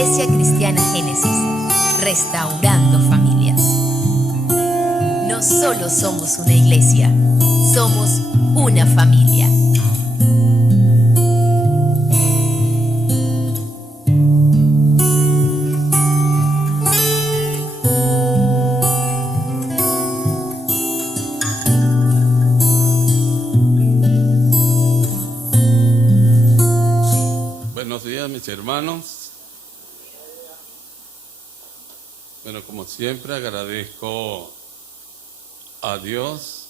Iglesia Cristiana Génesis, restaurando familias. No solo somos una iglesia, somos una familia. Buenos días, mis hermanos. Bueno, como siempre agradezco a Dios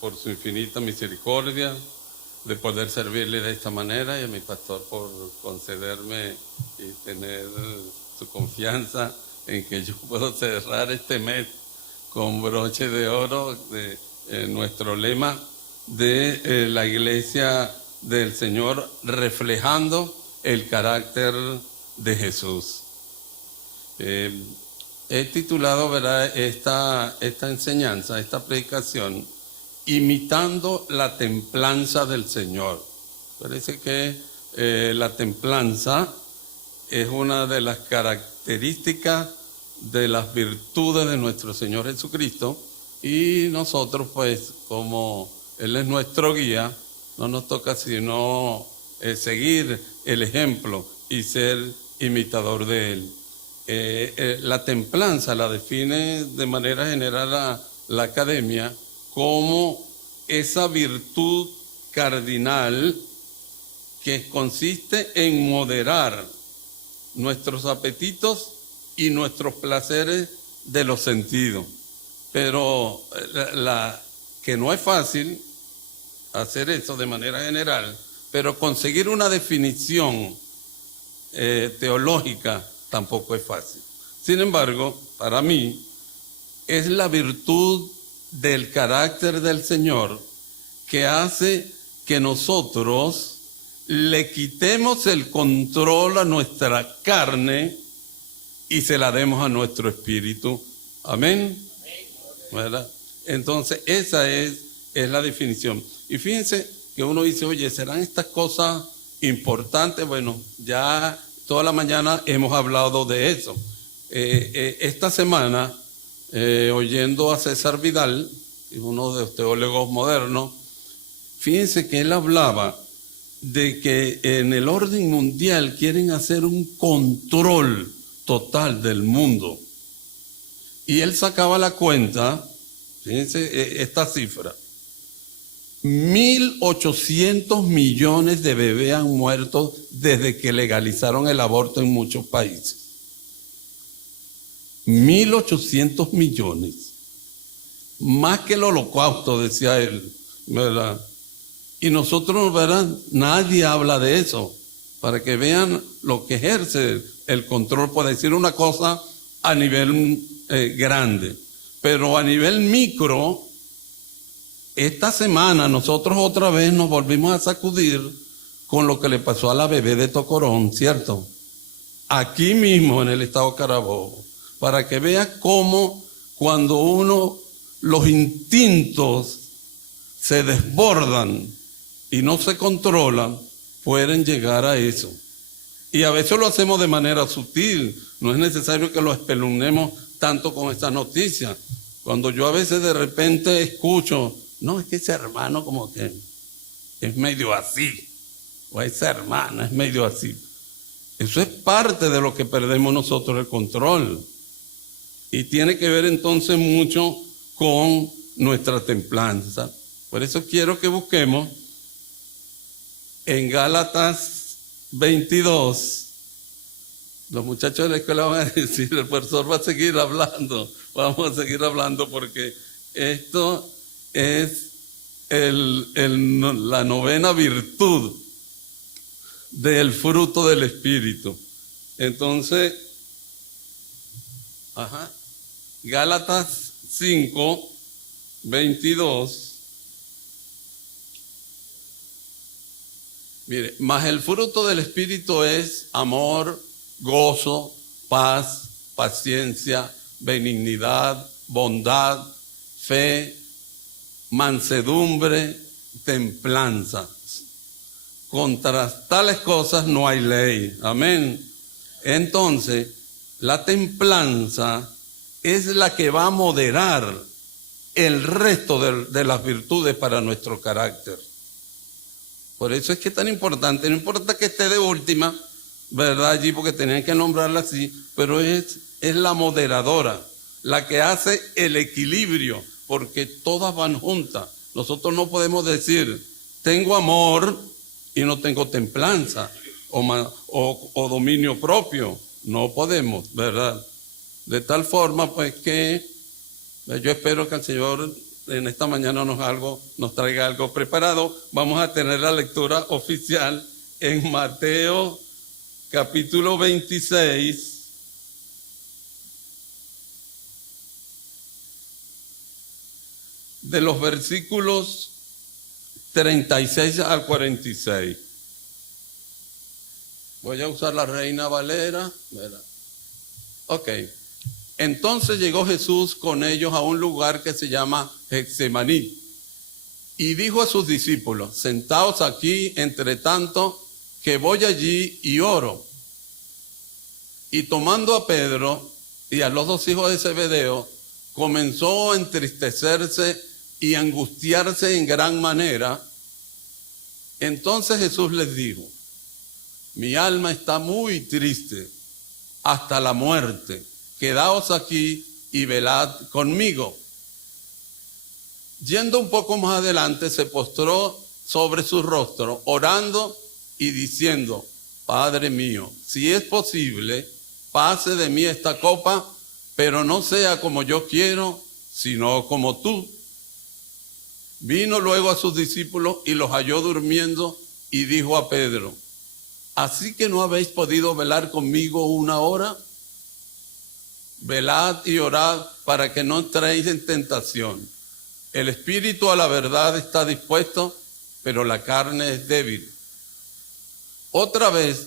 por su infinita misericordia de poder servirle de esta manera, y a mi pastor por concederme y tener su confianza en que yo puedo cerrar este mes con broche de oro de nuestro lema de la Iglesia del Señor, reflejando el carácter de Jesús. He titulado, ¿verdad?, esta enseñanza, esta predicación, imitando la templanza del Señor. Parece que la templanza es una de las características de las virtudes de nuestro Señor Jesucristo, y nosotros, pues, como Él es nuestro guía, no nos toca sino seguir el ejemplo y ser imitador de Él. La templanza la define de manera general la academia como esa virtud cardinal que consiste en moderar nuestros apetitos y nuestros placeres de los sentidos. Pero que no es fácil hacer eso de manera general, pero conseguir una definición teológica tampoco es fácil. Sin embargo, para mí, es la virtud del carácter del Señor que hace que nosotros le quitemos el control a nuestra carne y se la demos a nuestro espíritu. Amén. ¿Verdad? Entonces, esa es la definición. Y fíjense que uno dice, oye, ¿serán estas cosas importantes? Bueno, ya toda la mañana hemos hablado de eso. Esta semana, oyendo a César Vidal, uno de los teólogos modernos, fíjense que él hablaba de que en el orden mundial quieren hacer un control total del mundo. Y él sacaba la cuenta, fíjense esta cifra: 1.800 millones de bebés han muerto desde que legalizaron el aborto en muchos países. 1.800 millones. Más que el holocausto, decía él, ¿verdad? Y nosotros, ¿verdad?, nadie habla de eso, para que vean lo que ejerce el control, por decir una cosa a nivel grande. Pero a nivel micro, esta semana nosotros otra vez nos volvimos a sacudir con lo que le pasó a la bebé de Tocorón, ¿cierto? Aquí mismo en el estado Carabobo, para que veas cómo cuando los instintos se desbordan y no se controlan, pueden llegar a eso. Y a veces lo hacemos de manera sutil, no es necesario que lo espeluznemos tanto con esta noticia. Cuando yo a veces de repente escucho, no, es que ese hermano como que es medio así, o esa hermana es medio así. Eso es parte de lo que perdemos nosotros, el control. Y tiene que ver entonces mucho con nuestra templanza. Por eso quiero que busquemos en Gálatas 22. Los muchachos de la escuela van a decir, el profesor va a seguir hablando. Vamos a seguir hablando porque esto es la novena virtud del fruto del Espíritu. Entonces, Gálatas 5, 22. Mire, mas el fruto del Espíritu es amor, gozo, paz, paciencia, benignidad, bondad, fe, mansedumbre, templanza. Contra tales cosas no hay ley. Amén. Entonces, la templanza es la que va a moderar el resto de las virtudes para nuestro carácter. Por eso es que es tan importante, no importa que esté de última, ¿verdad? Allí, porque tenían que nombrarla así, pero es la moderadora, la que hace el equilibrio, porque todas van juntas. Nosotros no podemos decir, tengo amor y no tengo templanza o dominio propio. No podemos, ¿verdad? De tal forma, pues, que yo espero que el Señor en esta mañana nos traiga algo preparado. Vamos a tener la lectura oficial en Mateo capítulo 26. De los versículos 36 al 46. Voy a usar la Reina Valera. ¿Verdad? Ok. Entonces llegó Jesús con ellos a un lugar que se llama Getsemaní y dijo a sus discípulos, sentaos aquí entre tanto que voy allí y oro. Y tomando a Pedro y a los dos hijos de Zebedeo, comenzó a entristecerse y angustiarse en gran manera. Entonces Jesús les dijo, mi alma está muy triste hasta la muerte. Quedaos aquí y velad conmigo. Yendo un poco más adelante, se postró sobre su rostro, orando y diciendo, Padre mío, si es posible, pase de mí esta copa, pero no sea como yo quiero, sino como tú. Vino luego a sus discípulos y los halló durmiendo y dijo a Pedro, ¿así que no habéis podido velar conmigo una hora? Velad y orad para que no entréis en tentación. El espíritu a la verdad está dispuesto, pero la carne es débil. Otra vez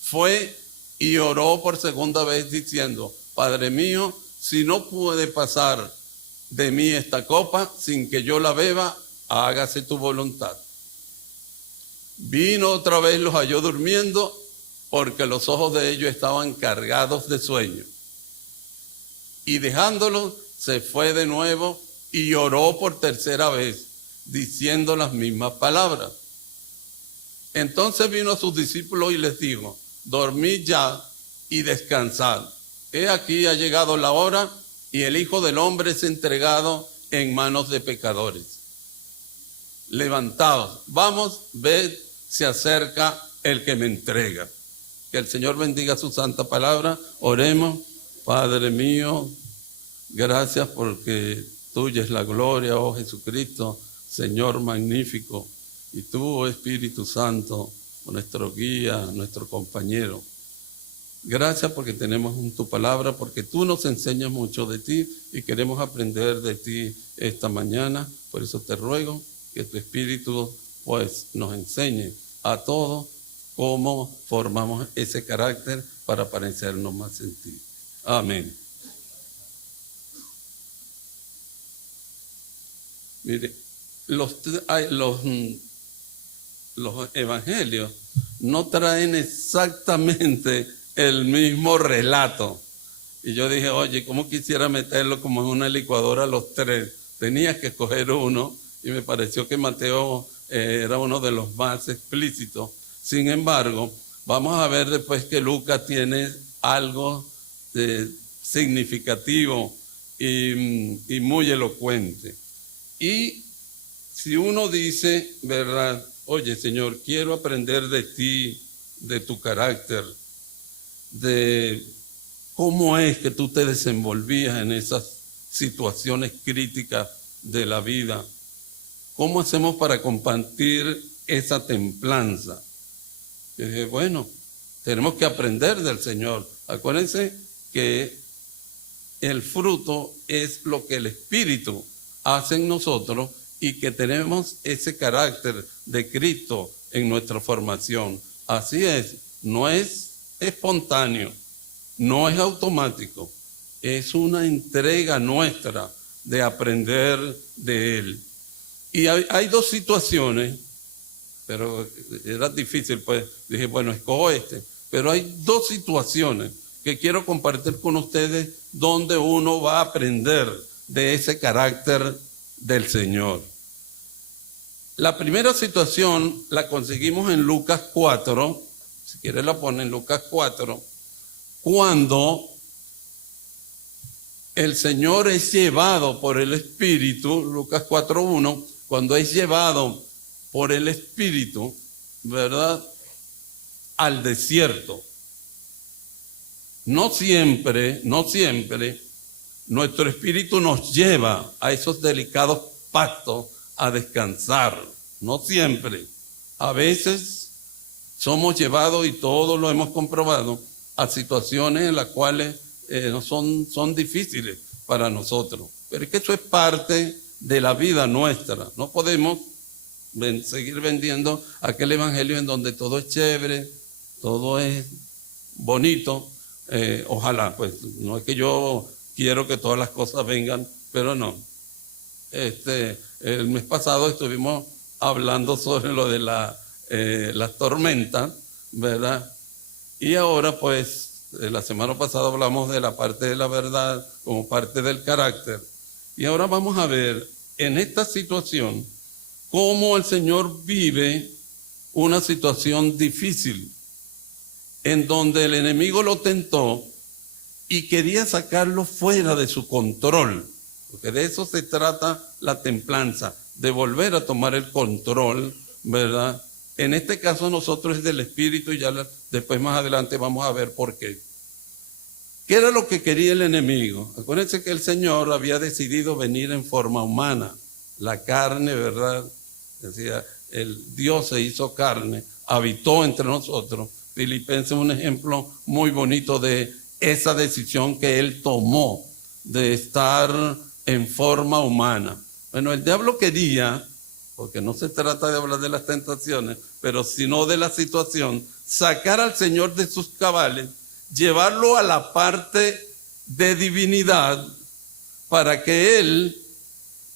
fue y oró por segunda vez diciendo, Padre mío, si no puede pasar de mí esta copa sin que yo la beba, hágase tu voluntad. Vino otra vez, los halló durmiendo, porque los ojos de ellos estaban cargados de sueño. Y dejándolos, se fue de nuevo y oró por tercera vez, diciendo las mismas palabras. Entonces vino a sus discípulos y les dijo, dormid ya y descansad. He aquí ha llegado la hora y el Hijo del Hombre es entregado en manos de pecadores. Levantaos, vamos, ved, se acerca el que me entrega. Que el Señor bendiga su santa palabra. Oremos. Padre mío, gracias porque tuya es la gloria, oh Jesucristo, Señor magnífico. Y tú, oh Espíritu Santo, nuestro guía, nuestro compañero. Gracias porque tenemos tu palabra, porque tú nos enseñas mucho de ti y queremos aprender de ti esta mañana. Por eso te ruego que tu Espíritu pues nos enseñe a todos cómo formamos ese carácter para parecernos más en ti. Amén. Mire, los evangelios no traen exactamente el mismo relato. Y yo dije, oye, ¿cómo quisiera meterlo como en una licuadora los tres? Tenías que escoger uno y me pareció que Mateo era uno de los más explícitos. Sin embargo, vamos a ver después que Lucas tiene algo significativo y muy elocuente. Y si uno dice, ¿verdad? Oye, Señor, quiero aprender de ti, de tu carácter, de cómo es que tú te desenvolvías en esas situaciones críticas de la vida. ¿Cómo hacemos para compartir esa templanza? Yo dije, bueno, tenemos que aprender del Señor. Acuérdense que el fruto es lo que el Espíritu hace en nosotros y que tenemos ese carácter de Cristo en nuestra formación. Así es, no es espontáneo, no es automático, es una entrega nuestra de aprender de Él. Y hay dos situaciones, pero era difícil, pues dije, bueno, escojo este. Pero hay dos situaciones que quiero compartir con ustedes donde uno va a aprender de ese carácter del Señor. La primera situación la conseguimos en Lucas 4, si quieres la ponen en Lucas 4, cuando el Señor es llevado por el Espíritu, Lucas 4:1, cuando es llevado por el Espíritu, ¿verdad?, al desierto. No siempre nuestro espíritu nos lleva a esos delicados pactos a descansar. No siempre. A veces somos llevados, y todos lo hemos comprobado, a situaciones en las cuales son difíciles para nosotros. Pero es que eso es parte de la vida nuestra. No podemos seguir vendiendo aquel evangelio en donde todo es chévere, todo es bonito. Ojalá, pues no es que yo quiero que todas las cosas vengan, pero no. El mes pasado estuvimos hablando sobre lo de las tormentas, ¿verdad? Y ahora, pues, la semana pasada hablamos de la parte de la verdad como parte del carácter. Y ahora vamos a ver en esta situación cómo el Señor vive una situación difícil, en donde el enemigo lo tentó y quería sacarlo fuera de su control, porque de eso se trata la templanza, de volver a tomar el control, ¿verdad? En este caso nosotros es del Espíritu, y ya después más adelante vamos a ver por qué. ¿Qué era lo que quería el enemigo? Acuérdense que el Señor había decidido venir en forma humana, la carne, ¿verdad? Decía, el Dios se hizo carne, habitó entre nosotros. Filipenses es un ejemplo muy bonito de esa decisión que él tomó de estar en forma humana. Bueno, el diablo quería, porque no se trata de hablar de las tentaciones, pero sino de la situación, sacar al Señor de sus cabales, llevarlo a la parte de divinidad, para que él,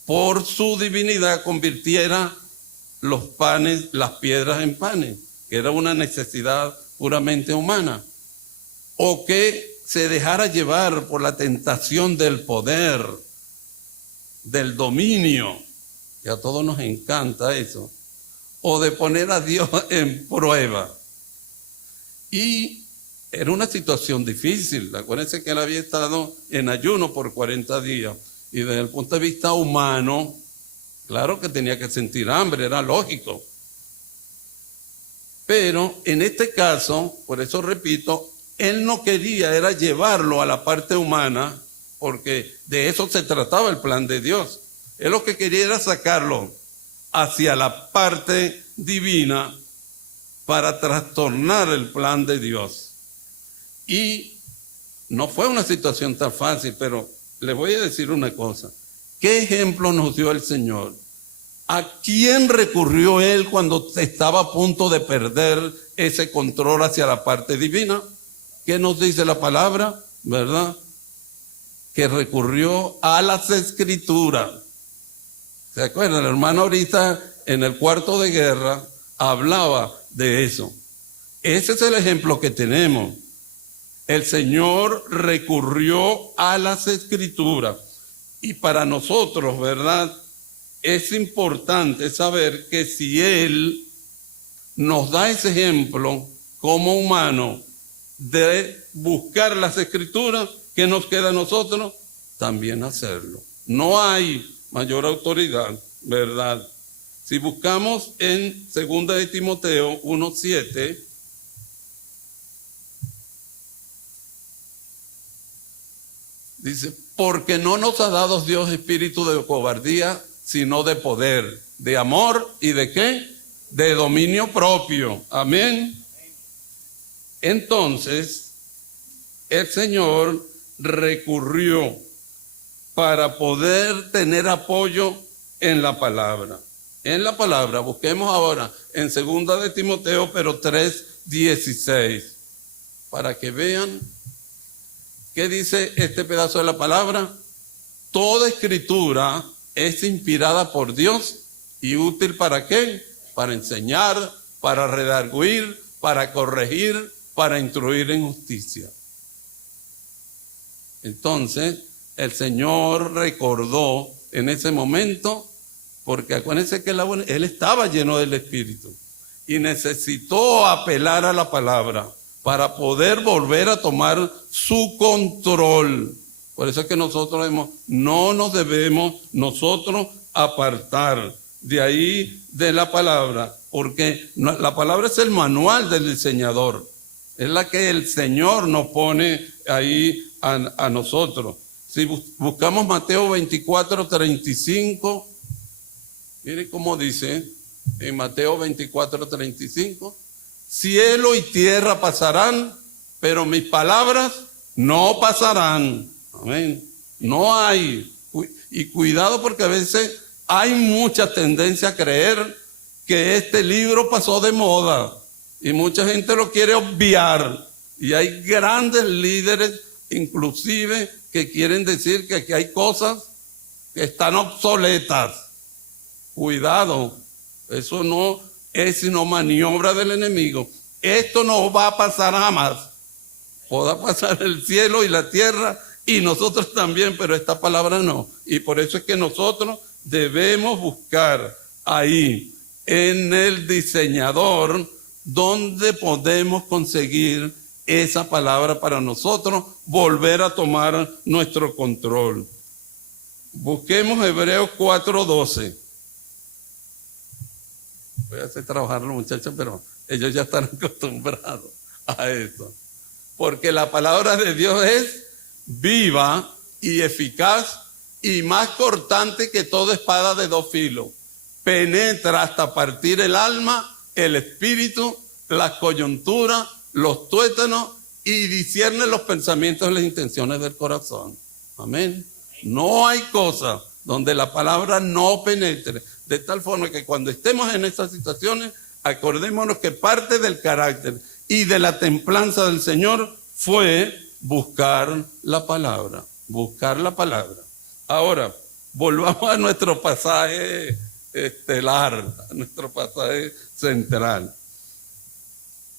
por su divinidad, convirtiera los panes, las piedras en panes, que era una necesidad puramente humana, o que se dejara llevar por la tentación del poder, del dominio, que a todos nos encanta eso, o de poner a Dios en prueba. Y era una situación difícil. Acuérdense que él había estado en ayuno por 40 días, y desde el punto de vista humano, claro que tenía que sentir hambre, era lógico. Pero en este caso, por eso repito, él no quería, era llevarlo a la parte humana, porque de eso se trataba el plan de Dios. Él lo que quería era sacarlo hacia la parte divina para trastornar el plan de Dios. Y no fue una situación tan fácil, pero les voy a decir una cosa. ¿Qué ejemplo nos dio el Señor? ¿A quién recurrió él cuando estaba a punto de perder ese control hacia la parte divina? ¿Qué nos dice la palabra? ¿Verdad? Que recurrió a las Escrituras. ¿Se acuerdan? El hermano ahorita en el cuarto de guerra hablaba de eso. Ese es el ejemplo que tenemos. El Señor recurrió a las Escrituras. Y para nosotros, ¿verdad?, es importante saber que si Él nos da ese ejemplo como humano de buscar las Escrituras, ¿qué nos queda a nosotros? También hacerlo. No hay mayor autoridad, ¿verdad? Si buscamos en 2 de Timoteo 1:7, dice, porque no nos ha dado Dios espíritu de cobardía, sino de poder, de amor y de ¿qué? De dominio propio. Amén. Entonces, el Señor recurrió para poder tener apoyo en la palabra. En la palabra, busquemos ahora en 2 de Timoteo, pero 3:16, para que vean qué dice este pedazo de la palabra. Toda escritura es inspirada por Dios y útil ¿para qué? Para enseñar, para redarguir, para corregir para instruir en justicia. Entonces, el Señor recordó en ese momento, porque acuérdense que él estaba lleno del Espíritu y necesitó apelar a la palabra para poder volver a tomar su control. Por eso es que nosotros no nos debemos nosotros apartar de ahí de la palabra, porque la palabra es el manual del diseñador, es la que el Señor nos pone ahí a nosotros. Si buscamos Mateo 24:35, mire cómo dice en Mateo 24:35, cielo y tierra pasarán, pero mis palabras no pasarán. Amén. No hay. Y cuidado, porque a veces hay mucha tendencia a creer que este libro pasó de moda y mucha gente lo quiere obviar. Y hay grandes líderes, inclusive, que quieren decir que aquí hay cosas que están obsoletas. Cuidado, eso no es sino maniobra del enemigo. Esto no va a pasar jamás. Podrá pasar el cielo y la tierra y nosotros también, pero esta palabra no. Y por eso es que nosotros debemos buscar ahí en el diseñador donde podemos conseguir esa palabra para nosotros volver a tomar nuestro control. Busquemos Hebreos 4:12. Voy a hacer trabajar a los muchachos, pero ellos ya están acostumbrados a eso. Porque la palabra de Dios es viva y eficaz y más cortante que toda espada de dos filos. Penetra hasta partir el alma, el espíritu, las coyunturas, los tuétanos y discierne los pensamientos y las intenciones del corazón. Amén. No hay cosa donde la palabra no penetre, de tal forma que cuando estemos en estas situaciones, acordémonos que parte del carácter y de la templanza del Señor fue buscar la palabra, buscar la palabra. Ahora, volvamos a nuestro pasaje estelar, a nuestro pasaje central.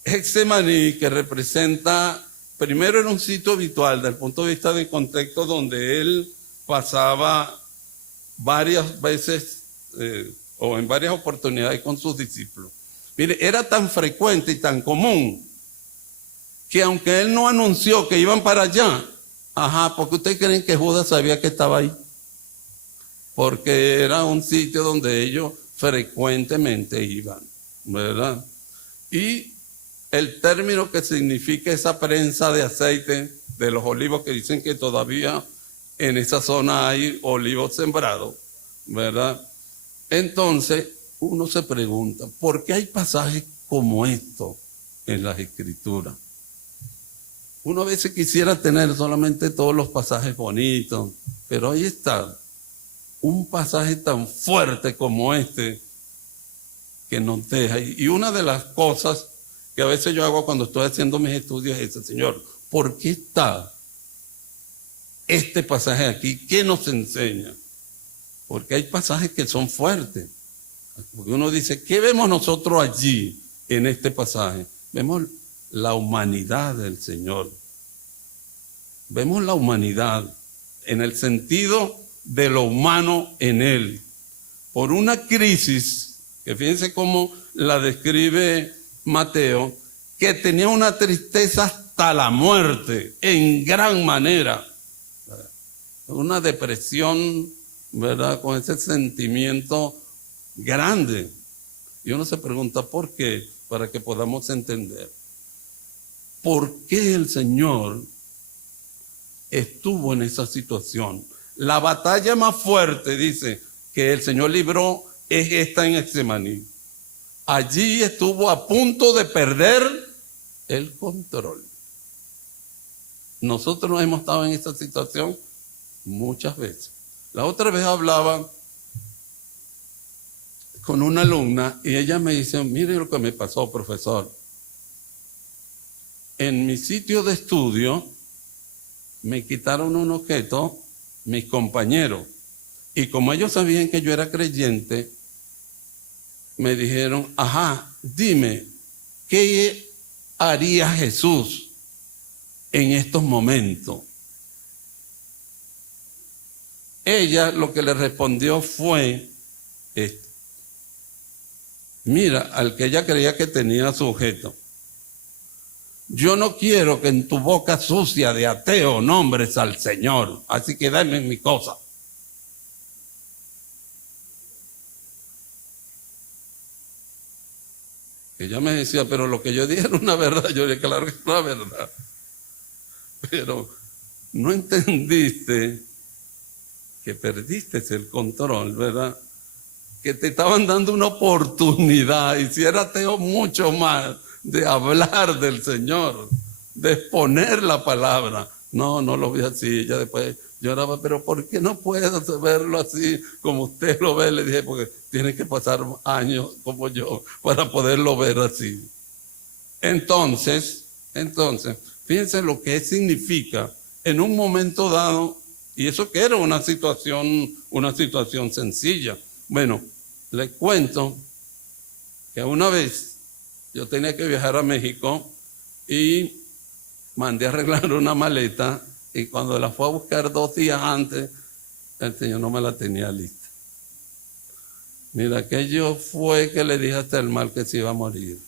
Getsemaní, que representa, primero era un sitio habitual desde el punto de vista del contexto donde él pasaba varias veces o en varias oportunidades con sus discípulos. Mire, era tan frecuente y tan común que aunque él no anunció que iban para allá, porque ustedes creen que Judas sabía que estaba ahí, porque era un sitio donde ellos frecuentemente iban, ¿verdad? Y el término que significa esa prensa de aceite de los olivos, que dicen que todavía en esa zona hay olivos sembrados, ¿verdad? Entonces uno se pregunta, ¿por qué hay pasajes como estos en las Escrituras? Uno a veces quisiera tener solamente todos los pasajes bonitos, pero ahí está un pasaje tan fuerte como este que nos deja. Y una de las cosas que a veces yo hago cuando estoy haciendo mis estudios es ese: Señor, ¿por qué está este pasaje aquí? ¿Qué nos enseña? Porque hay pasajes que son fuertes. Porque uno dice, ¿qué vemos nosotros allí en este pasaje? Vemos la humanidad del Señor. Vemos la humanidad en el sentido de lo humano en Él. Por una crisis, que fíjense cómo la describe Mateo, que tenía una tristeza hasta la muerte, en gran manera. Una depresión, ¿verdad? Con ese sentimiento grande. Y uno se pregunta, ¿por qué? Para que podamos entender. ¿Por qué el Señor estuvo en esa situación? La batalla más fuerte, dice, que el Señor libró es esta en Getsemaní. Allí estuvo a punto de perder el control. Nosotros hemos estado en esta situación muchas veces. La otra vez hablaba con una alumna y ella me dice, mire lo que me pasó, profesor. En mi sitio de estudio me quitaron un objeto mis compañeros y como ellos sabían que yo era creyente, me dijeron, dime, ¿qué haría Jesús en estos momentos? Ella lo que le respondió fue esto. Mira, al que ella creía que tenía sujeto, yo no quiero que en tu boca sucia de ateo nombres al Señor, así que dame mi cosa. Ella me decía, pero lo que yo dije era una verdad. Yo dije, claro que es una verdad. Pero no entendiste que perdiste el control, ¿verdad? Que te estaban dando una oportunidad, y si era ateo mucho más, de hablar del Señor, de exponer la palabra. No, no lo vi así. Ella después lloraba, pero ¿por qué no puedo verlo así como usted lo ve? Le dije, porque tiene que pasar años como yo para poderlo ver así. Entonces, fíjense lo que significa en un momento dado, y eso que era una situación sencilla. Bueno, les cuento que una vez yo tenía que viajar a México y mandé a arreglar una maleta, y cuando la fue a buscar 2 días antes, el Señor no me la tenía lista. Mira, aquello fue que le dije hasta el mal que se iba a morir.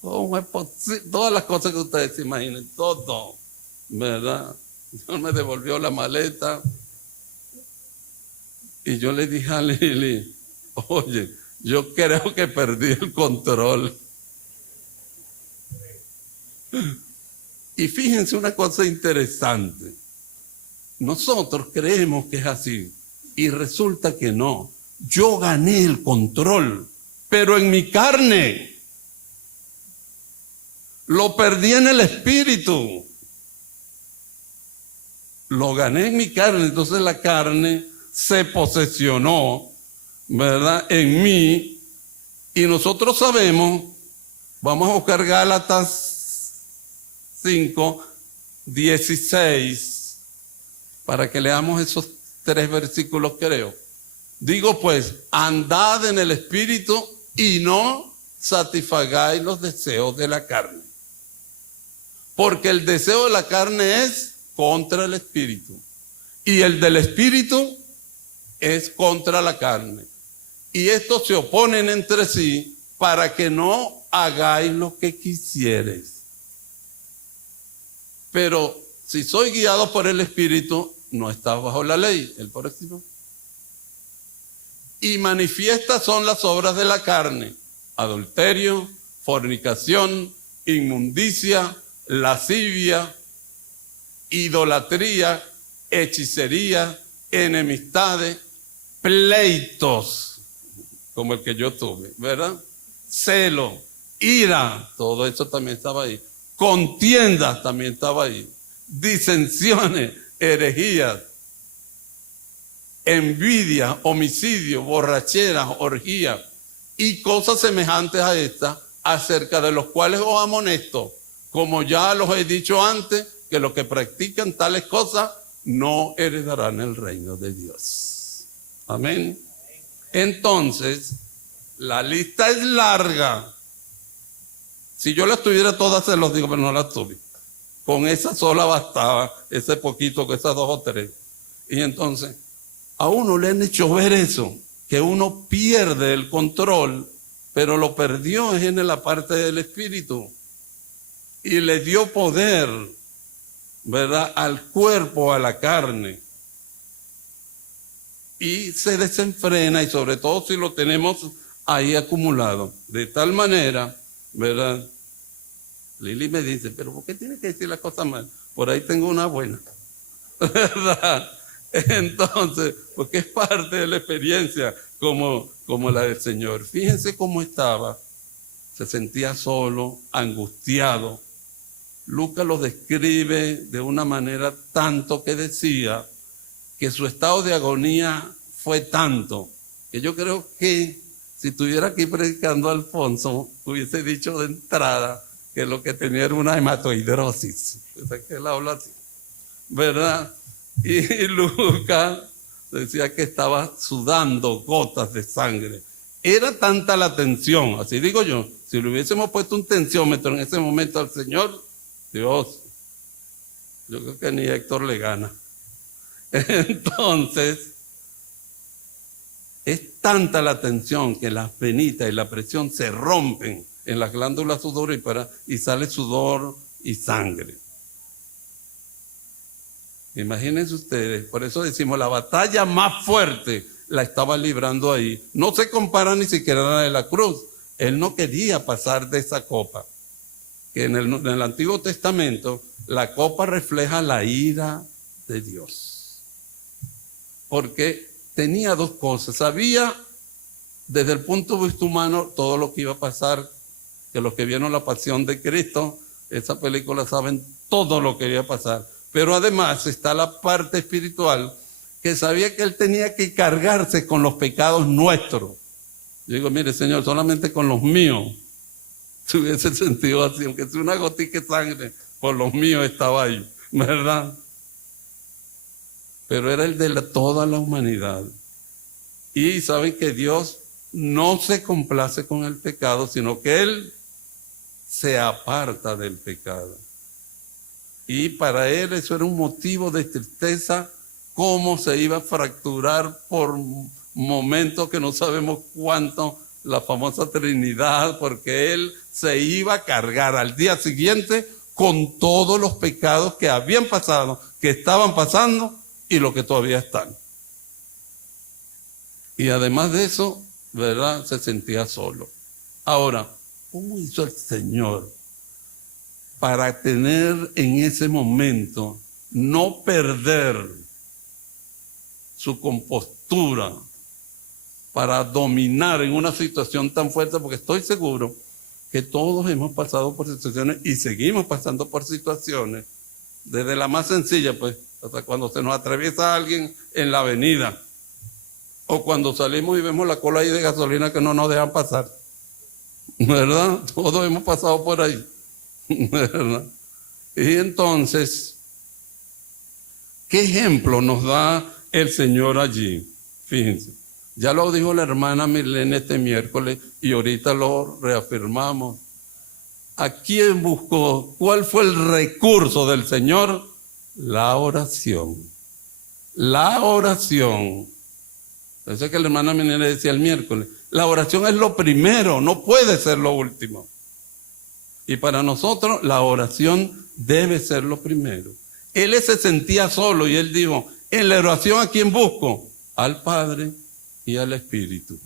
¿Cómo es posible? Todas las cosas que ustedes se imaginen, todo, ¿verdad? Dios me devolvió la maleta y yo le dije a Lili, oye, yo creo que perdí el control. Y fíjense una cosa interesante. Nosotros creemos que es así y resulta que no. Yo gané el control, pero en mi carne. Lo perdí en el espíritu. Lo gané en mi carne, entonces la carne se posesionó, ¿verdad?, en mí. Y nosotros sabemos, vamos a buscar Gálatas 5:16, para que leamos esos 3 versículos, creo. Digo pues, andad en el espíritu y no satisfagáis los deseos de la carne. Porque el deseo de la carne es contra el espíritu, y el del espíritu es contra la carne. Y estos se oponen entre sí para que no hagáis lo que quisieres. Pero si soy guiado por el espíritu, no estás bajo la ley. El próximo. Y manifiestas son las obras de la carne: adulterio, fornicación, inmundicia, lascivia, idolatría, hechicería, enemistades, pleitos, como el que yo tuve, ¿verdad? Celo, ira, todo eso también estaba ahí. Contiendas también estaba ahí. Disensiones, herejías, envidia, homicidio, borracheras, orgías y cosas semejantes a estas, acerca de los cuales os amonesto, como ya los he dicho antes, que los que practican tales cosas no heredarán el reino de Dios. Amén. Entonces, la lista es larga. Si yo las tuviera todas, se los digo, pero no las tuve. Con esa sola bastaba, ese poquito, con esas 2 o 3. Y entonces, a uno le han hecho ver eso, que uno pierde el control, pero lo perdió en la parte del espíritu. Y le dio poder, ¿verdad?, al cuerpo, a la carne. Y se desenfrena, y sobre todo si lo tenemos ahí acumulado. De tal manera, ¿verdad? Lili me dice, pero ¿por qué tiene que decir las cosas mal? Por ahí tengo una buena, ¿verdad? Entonces, porque es parte de la experiencia como la del Señor. Fíjense cómo estaba. Se sentía solo, angustiado. Lucas lo describe de una manera tanto que decía que su estado de agonía fue tanto que yo creo que si estuviera aquí predicando Alfonso, hubiese dicho de entrada que lo que tenía era una hematoidrosis. O sea, que él habla así, ¿verdad? Y Lucas decía que estaba sudando gotas de sangre. Era tanta la tensión, así digo yo, Si le hubiésemos puesto un tensiómetro en ese momento al Señor, Dios, yo creo que ni Héctor le gana. Entonces, es tanta la tensión que las venitas y la presión se rompen en las glándulas sudoríparas y sale sudor y sangre. Imagínense ustedes, por eso decimos, la batalla más fuerte la estaba librando ahí. No se compara ni siquiera a la de la cruz. Él no quería pasar de esa copa. Que en el Antiguo Testamento, la copa refleja la ira de Dios. Porque tenía dos cosas. Sabía desde el punto de vista humano todo lo que iba a pasar, que los que vieron La Pasión de Cristo, esa película, saben todo lo que iba a pasar. Pero además está la parte espiritual, que sabía que él tenía que cargarse con los pecados nuestros. Yo digo, mire Señor, solamente con los míos se hubiese sentido así, aunque sea una gotica de sangre, por los míos estaba ahí, ¿verdad? Pero era el de toda la humanidad. Y saben que Dios no se complace con el pecado, sino que Él se aparta del pecado. Y para Él eso era un motivo de tristeza, cómo se iba a fracturar por momentos que no sabemos cuánto, la famosa Trinidad, porque Él se iba a cargar al día siguiente con todos los pecados que habían pasado, que estaban pasando y los que todavía están. Y además de eso, ¿verdad?, se sentía solo. Ahora, ¿cómo hizo el Señor para tener en ese momento, no perder su compostura, para dominar en una situación tan fuerte? Porque estoy seguro que todos hemos pasado por situaciones y seguimos pasando por situaciones, desde la más sencilla, pues, hasta cuando se nos atraviesa alguien en la avenida, o cuando salimos y vemos la cola ahí de gasolina que no nos dejan pasar, ¿verdad? Todos hemos pasado por ahí, ¿verdad? Y entonces, ¿qué ejemplo nos da el Señor allí? Fíjense, ya lo dijo la hermana Milena este miércoles y ahorita lo reafirmamos. ¿A quién buscó? ¿Cuál fue el recurso del Señor? La oración. La oración. Eso es que la hermana Milena decía el miércoles. La oración es lo primero, no puede ser lo último. Y para nosotros la oración debe ser lo primero. Él se sentía solo y él dijo, en la oración ¿a quién busco? Al Padre y al Espíritu.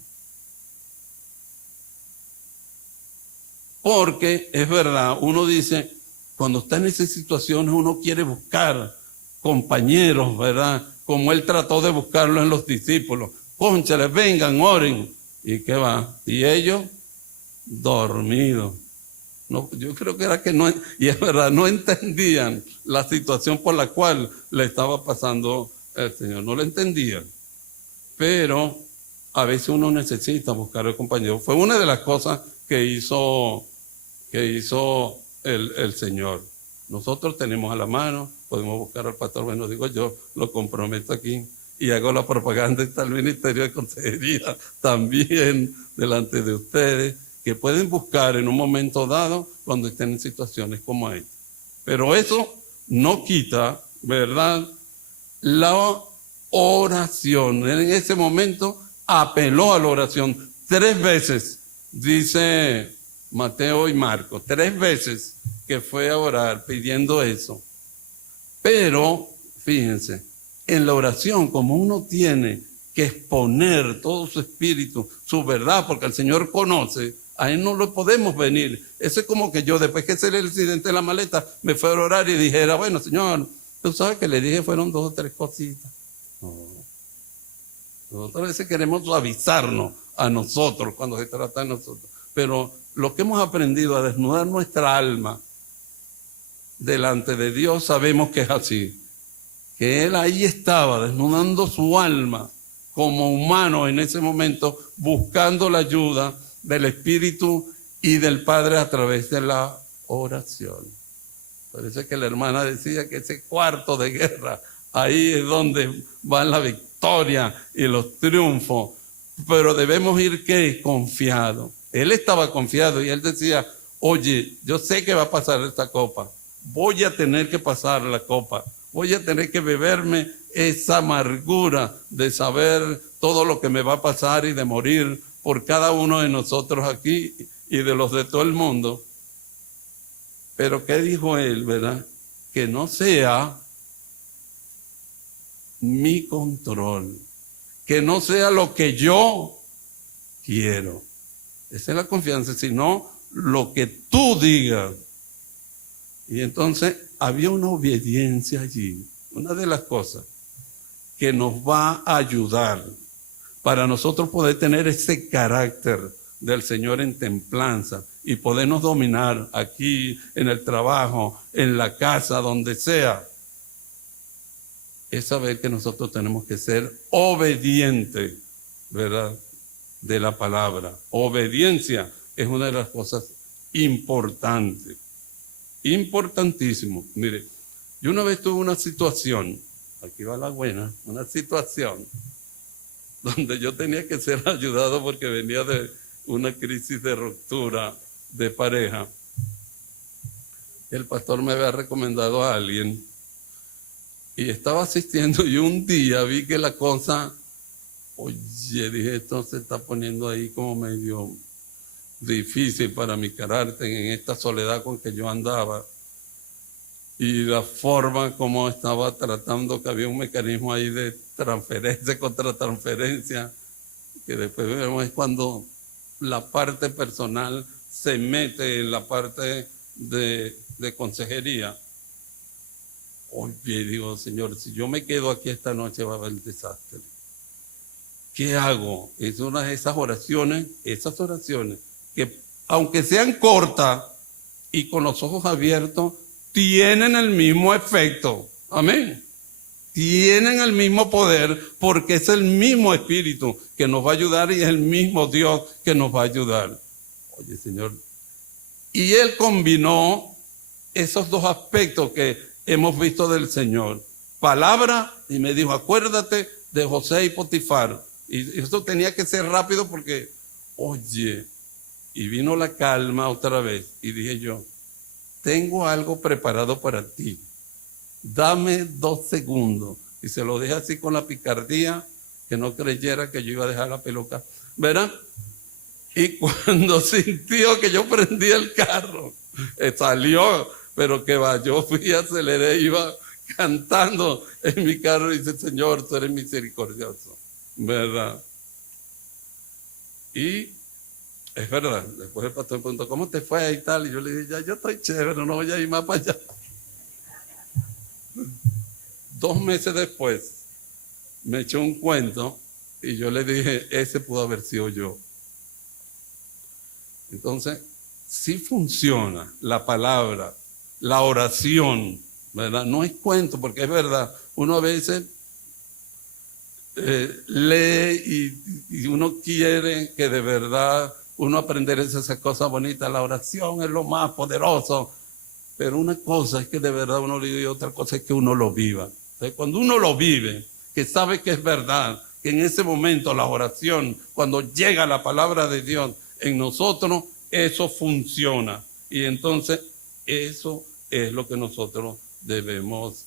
Porque es verdad, uno dice, cuando está en esas situaciones uno quiere buscar compañeros, ¿verdad? Como él trató de buscarlo en los discípulos. Cónchale, vengan, oren. ¿Y qué va? Y ellos dormidos. No, yo creo que era que no, y es verdad, no entendían la situación por la cual le estaba pasando el Señor. No lo entendían. Pero a veces uno necesita buscar al compañero. Fue una de las cosas que hizo el Señor. Nosotros tenemos a la mano, podemos buscar al pastor, bueno, digo yo, lo comprometo aquí y hago la propaganda, está el Ministerio de Consejería también delante de ustedes, que pueden buscar en un momento dado cuando estén en situaciones como esta. Pero eso no quita, ¿verdad?, la oración. Él en ese momento apeló a la oración 3 veces, dice Mateo y Marcos, 3 veces que fue a orar pidiendo eso. Pero, fíjense, en la oración, como uno tiene que exponer todo su espíritu, su verdad, porque el Señor conoce, a Él no lo podemos venir. Eso es como que yo, después que se le accidente la maleta, me fue a orar y dijera, bueno, Señor, tú sabes que le dije fueron 2 o 3 cositas. No. Nosotros a veces queremos suavizarnos a nosotros cuando se trata de nosotros. Pero lo que hemos aprendido a desnudar nuestra alma delante de Dios, sabemos que es así. Que Él ahí estaba desnudando su alma como humano en ese momento, buscando la ayuda del Espíritu y del Padre a través de la oración. Parece que la hermana decía que ese cuarto de guerra, ahí es donde va la victoria y los triunfos. Pero debemos ir, ¿qué? Confiados. Él estaba confiado y él decía, oye, yo sé que va a pasar esta copa. Voy a tener que pasar la copa. Voy a tener que beberme esa amargura de saber todo lo que me va a pasar y de morir por cada uno de nosotros aquí y de los de todo el mundo. Pero ¿qué dijo él, verdad? Que no sea mi control, que no sea lo que yo quiero. Esa es la confianza, sino lo que tú digas. Y entonces había una obediencia allí, una de las cosas que nos va a ayudar para nosotros poder tener ese carácter del Señor en templanza y podernos dominar aquí, en el trabajo, en la casa, donde sea. Es saber que nosotros tenemos que ser obedientes, ¿verdad?, de la palabra. Obediencia es una de las cosas importantes, importantísimo. Mire, yo una vez tuve una situación, aquí va la buena, una situación donde yo tenía que ser ayudado porque venía de una crisis de ruptura de pareja. El pastor me había recomendado a alguien y estaba asistiendo y un día vi que la cosa, oye, dije, esto se está poniendo ahí como medio difícil para mi carácter en esta soledad con que yo andaba y la forma como estaba tratando, que había un mecanismo ahí de transferencia contra transferencia, que después vemos es cuando la parte personal se mete en la parte de consejería. Oye, digo, Señor, si yo me quedo aquí esta noche va a haber desastre. ¿Qué hago? Es una de esas oraciones que aunque sean cortas y con los ojos abiertos, tienen el mismo efecto. Amén. Tienen el mismo poder porque es el mismo Espíritu que nos va a ayudar y es el mismo Dios que nos va a ayudar. Oye, Señor. Y Él combinó esos dos aspectos que hemos visto del Señor. Palabra, y me dijo, acuérdate de José y Potifar. Y esto tenía que ser rápido porque, oye, y vino la calma otra vez. Y dije yo, tengo algo preparado para ti. Dame 2 segundos. Y se lo dejé así con la picardía, que no creyera que yo iba a dejar la peluca. ¿Verdad? Y cuando sintió que yo prendí el carro, salió, pero que va, yo fui, aceleré, iba cantando en mi carro y dice, Señor, tú eres misericordioso. ¿Verdad? Y es verdad, después el pastor me preguntó, ¿cómo te fue y tal? Y yo le dije, ya, yo estoy chévere, no voy a ir más para allá. 2 meses después, me echó un cuento y yo le dije, ese pudo haber sido yo. Entonces, sí funciona la palabra, la oración, ¿verdad? No es cuento, porque es verdad, uno a veces lee y uno quiere que de verdad uno aprender esas cosas bonitas. La oración es lo más poderoso, pero una cosa es que de verdad uno lo diga y otra cosa es que uno lo viva. Entonces, cuando uno lo vive, que sabe que es verdad, que en ese momento la oración, cuando llega la palabra de Dios en nosotros, eso funciona. Y entonces eso es lo que nosotros debemos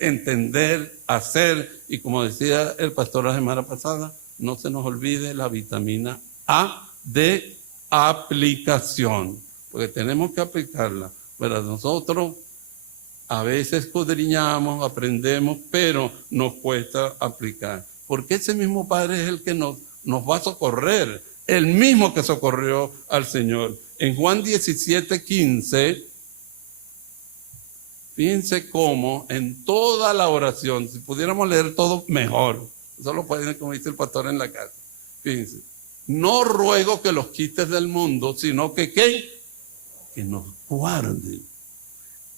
entender, hacer, y como decía el pastor la semana pasada, no se nos olvide la vitamina A de aplicación, porque tenemos que aplicarla. Pero nosotros a veces escudriñamos, aprendemos, pero nos cuesta aplicar, porque ese mismo Padre es el que nos va a socorrer, el mismo que socorrió al Señor. En Juan 17:15, fíjense cómo en toda la oración, si pudiéramos leer todo mejor, eso lo pueden, como dice el pastor en la casa, fíjense, no ruego que los quites del mundo, sino que ¿qué? Que nos guarden.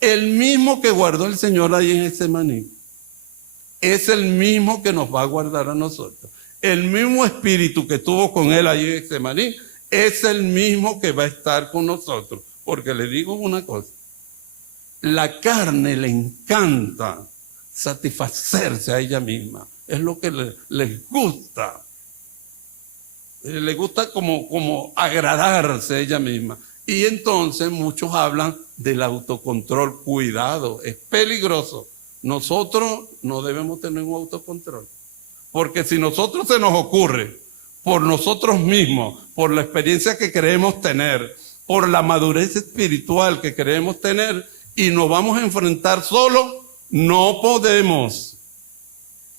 El mismo que guardó el Señor ahí en Getsemaní es el mismo que nos va a guardar a nosotros. El mismo espíritu que estuvo con él ahí en Getsemaní es el mismo que va a estar con nosotros. Porque le digo una cosa, la carne le encanta satisfacerse a ella misma. Es lo que les gusta. Le gusta como agradarse ella misma. Y entonces muchos hablan del autocontrol. Cuidado, es peligroso. Nosotros no debemos tener un autocontrol. Porque si nosotros se nos ocurre, por nosotros mismos, por la experiencia que queremos tener, por la madurez espiritual que queremos tener, y nos vamos a enfrentar solo, no podemos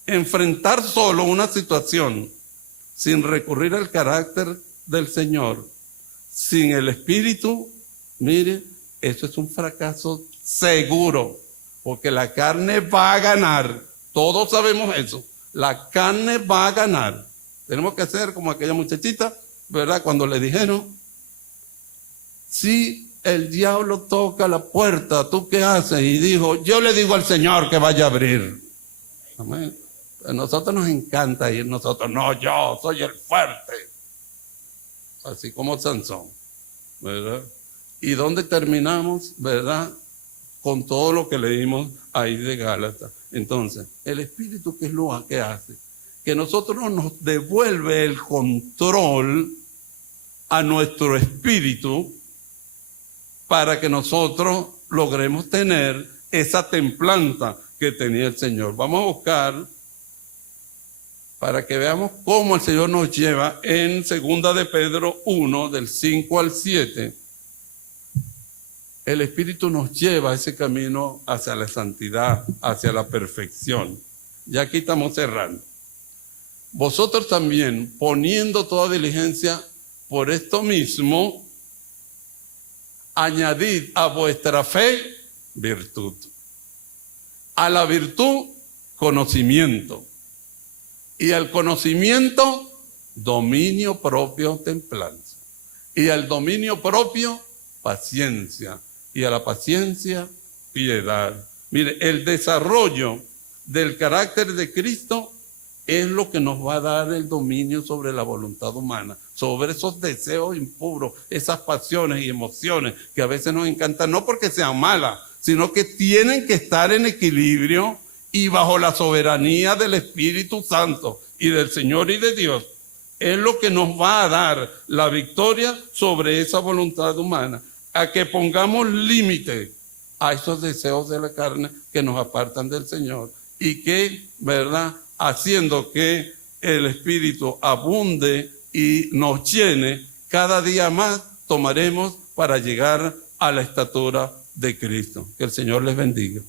enfrentar solo una situación sin recurrir al carácter del Señor, sin el Espíritu. Mire, eso es un fracaso seguro, porque la carne va a ganar. Todos sabemos eso. La carne va a ganar. Tenemos que hacer como aquella muchachita, ¿verdad? Cuando le dijeron, si el diablo toca la puerta, ¿tú qué haces? Y dijo, yo le digo al Señor que vaya a abrir. Amén. A nosotros nos encanta ir nosotros, no, yo soy el fuerte. Así como Sansón, ¿verdad? ¿Y dónde terminamos, verdad? Con todo lo que leímos ahí de Gálatas. Entonces, el Espíritu, ¿qué es lo que hace? Que nosotros nos devuelve el control a nuestro espíritu para que nosotros logremos tener esa templanza que tenía el Señor. Vamos a buscar para que veamos cómo el Señor nos lleva en 2 de Pedro 1, del 5 al 7. El Espíritu nos lleva a ese camino hacia la santidad, hacia la perfección. Ya aquí estamos cerrando. Vosotros también, poniendo toda diligencia por esto mismo, añadid a vuestra fe virtud. A la virtud, conocimiento. Y al conocimiento, dominio propio, templanza. Y al dominio propio, paciencia. Y a la paciencia, piedad. Mire, el desarrollo del carácter de Cristo es lo que nos va a dar el dominio sobre la voluntad humana, sobre esos deseos impuros, esas pasiones y emociones que a veces nos encantan, no porque sean malas, sino que tienen que estar en equilibrio y bajo la soberanía del Espíritu Santo y del Señor y de Dios. Es lo que nos va a dar la victoria sobre esa voluntad humana, a que pongamos límite a esos deseos de la carne que nos apartan del Señor y que, ¿verdad?, haciendo que el Espíritu abunde y nos llene, cada día más tomaremos para llegar a la estatura de Cristo. Que el Señor les bendiga.